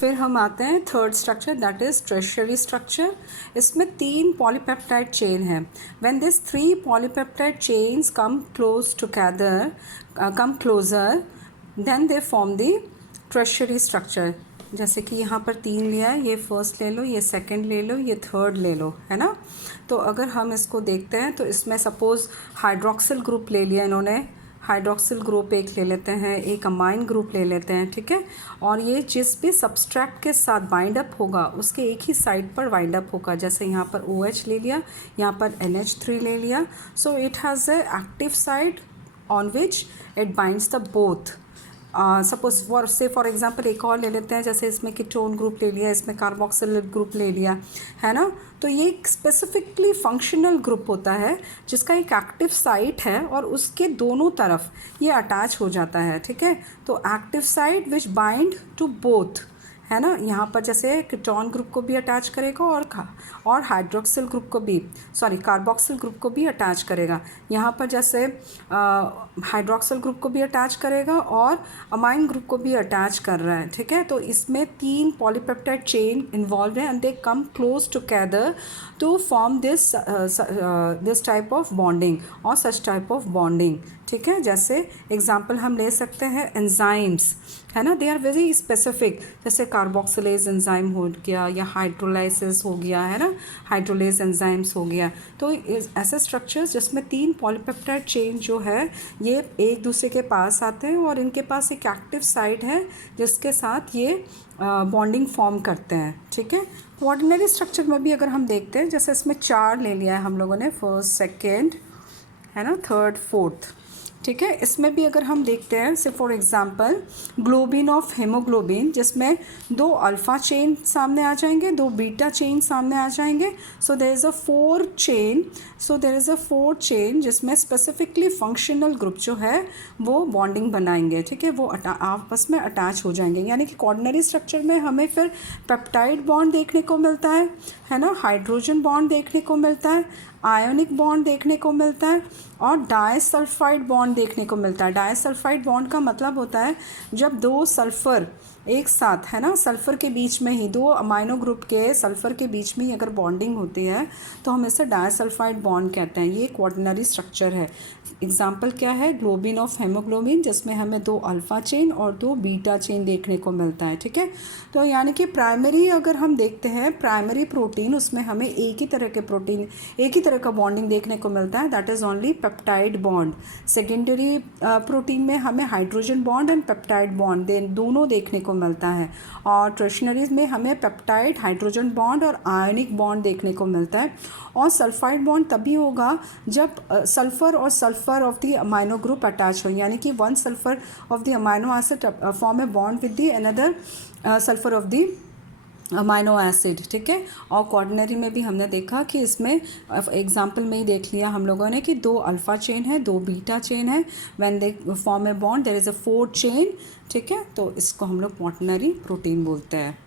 फिर हम आते हैं third structure, that is tertiary structure. इसमें 3 पॉलीपेप्टाइड चेन है। When this 3 polypeptide chains come close together, come closer, then they form the tertiary structure. जैसे कि यहाँ पर 3 लिया है, ये फर्स्ट ले लो, ये सेकंड ले लो, ये थर्ड ले लो, है ना। तो अगर हम इसको देखते हैं तो इसमें सपोज़ हाइड्रोक्सिल ग्रुप ले लिया इन्होंने, हाइड्रोक्सिल ग्रुप एक ले लेते हैं, एक अमाइन ग्रुप ले लेते हैं, ठीक है। और ये जिस भी सब्सट्रैक्ट के साथ बाइंड अप होगा उसके एक ही साइड पर बाइंड अप होगा। जैसे यहाँ पर OH ले लिया, यहाँ पर NH3 ले लिया। So it has a active side on which it binds the both. Suppose for example एक और ले लेते हैं, जैसे इसमें कीटोन ग्रुप ले लिया, इसमें कार्बोक्सिलिक ग्रुप ले लिया, है ना। तो ये एक स्पेसिफिकली फंक्शनल ग्रुप होता है जिसका एक एक्टिव साइट है और उसके दोनों तरफ ये अटैच हो जाता है, ठीक है। तो active site which bind to both, है ना। यहाँ पर जैसे कीटोन ग्रुप को भी अटैच करेगा और हाइड्रोक्सिल ग्रुप को भी, कार्बोक्सिल ग्रुप को भी अटैच करेगा। यहाँ पर जैसे हाइड्रोक्सिल ग्रुप को भी अटैच करेगा और अमाइन ग्रुप को भी अटैच कर रहा है, ठीक है। तो इसमें 3 पॉलीपेप्टाइड चेन इन्वॉल्व है and they come close together to form this type of bonding और सच टाइप ऑफ बॉन्डिंग, ठीक है। जैसे एग्जाम्पल हम ले सकते हैं एंजाइम्स, है ना, दे आर वेरी स्पेसिफिक। जैसे कार्बोक्सिलेज एंजाइम हो गया या हाइड्रोलाइसिस हो गया, है ना, हाइड्रोलेज एंजाइम्स हो गया। तो ऐसे स्ट्रक्चर्स जिसमें 3 पॉलीपेप्टाइड चेन जो है ये एक दूसरे के पास आते हैं और इनके पास एक एक्टिव साइट है जिसके साथ ये बॉन्डिंग फॉर्म करते हैं, ठीक है। ऑर्डिनरी स्ट्रक्चर में भी अगर हम देखते हैं, जैसे इसमें 4 ले लिया है हम लोगों ने, फर्स्ट, सेकेंड, है ना, थर्ड, फोर्थ, ठीक है। इसमें भी अगर हम देखते हैं, से for example globin of haemoglobin, जिसमें 2 अल्फ़ा चेन सामने आ जाएंगे, 2 बीटा चेन सामने आ जाएंगे। So there is a 4 chain जिसमें स्पेसिफिकली फंक्शनल ग्रुप जो है वो बॉन्डिंग बनाएंगे, ठीक है, वो आपस में अटैच हो जाएंगे। यानी कि ऑर्डिनरी स्ट्रक्चर में हमें फिर पेप्टाइड बॉन्ड देखने को मिलता है ना, हाइड्रोजन बॉन्ड देखने को मिलता है, आयोनिक बॉन्ड देखने को मिलता है और डाइसल्फाइड बॉन्ड देखने को मिलता है। डाइसल्फाइड बॉन्ड का मतलब होता है जब 2 सल्फ़र एक साथ, है ना, सल्फ़र के बीच में ही 2 अमाइनो ग्रुप के सल्फ़र के बीच में ही अगर बॉन्डिंग होती है तो हम इसे डाइसल्फाइड बॉन्ड कहते हैं। ये एक ऑर्डिनरी स्ट्रक्चर है। एग्जाम्पल क्या है, ग्लोबिन ऑफ हेमोग्लोबिन, जिसमें हमें 2 अल्फ़ा चेन और 2 बीटा चेन देखने को मिलता है, ठीक है। तो यानी कि प्राइमरी अगर हम देखते हैं, प्राइमरी प्रोटीन, उसमें हमें एक ही तरह के प्रोटीन, एक ही तरह का बॉन्डिंग देखने को मिलता है, that is only peptide bond. Secondary protein में हमें hydrogen bond and peptide bond दोनों देखने को मिलता है। और टर्शियरीज में हमें पेप्टाइड, हाइड्रोजन बॉन्ड और आयनिक बॉन्ड देखने को मिलता है। और सल्फाइड बॉन्ड तभी होगा जब सल्फ़र और sulphur of the amino group attach हो, यानी कि 1 sulphur of the amino acid form a bond with the another sulphur of the amino acid, ठीक है। और क्वार्डिनरी में भी हमने देखा कि इसमें एग्जाम्पल में ही देख लिया हम लोगों ने कि 2 अल्फ़ा चेन है, 2 बीटा चेन है, when they form a bond there is a 4th chain, ठीक है। तो इसको हम लोग क्वार्डिनरी प्रोटीन बोलते हैं।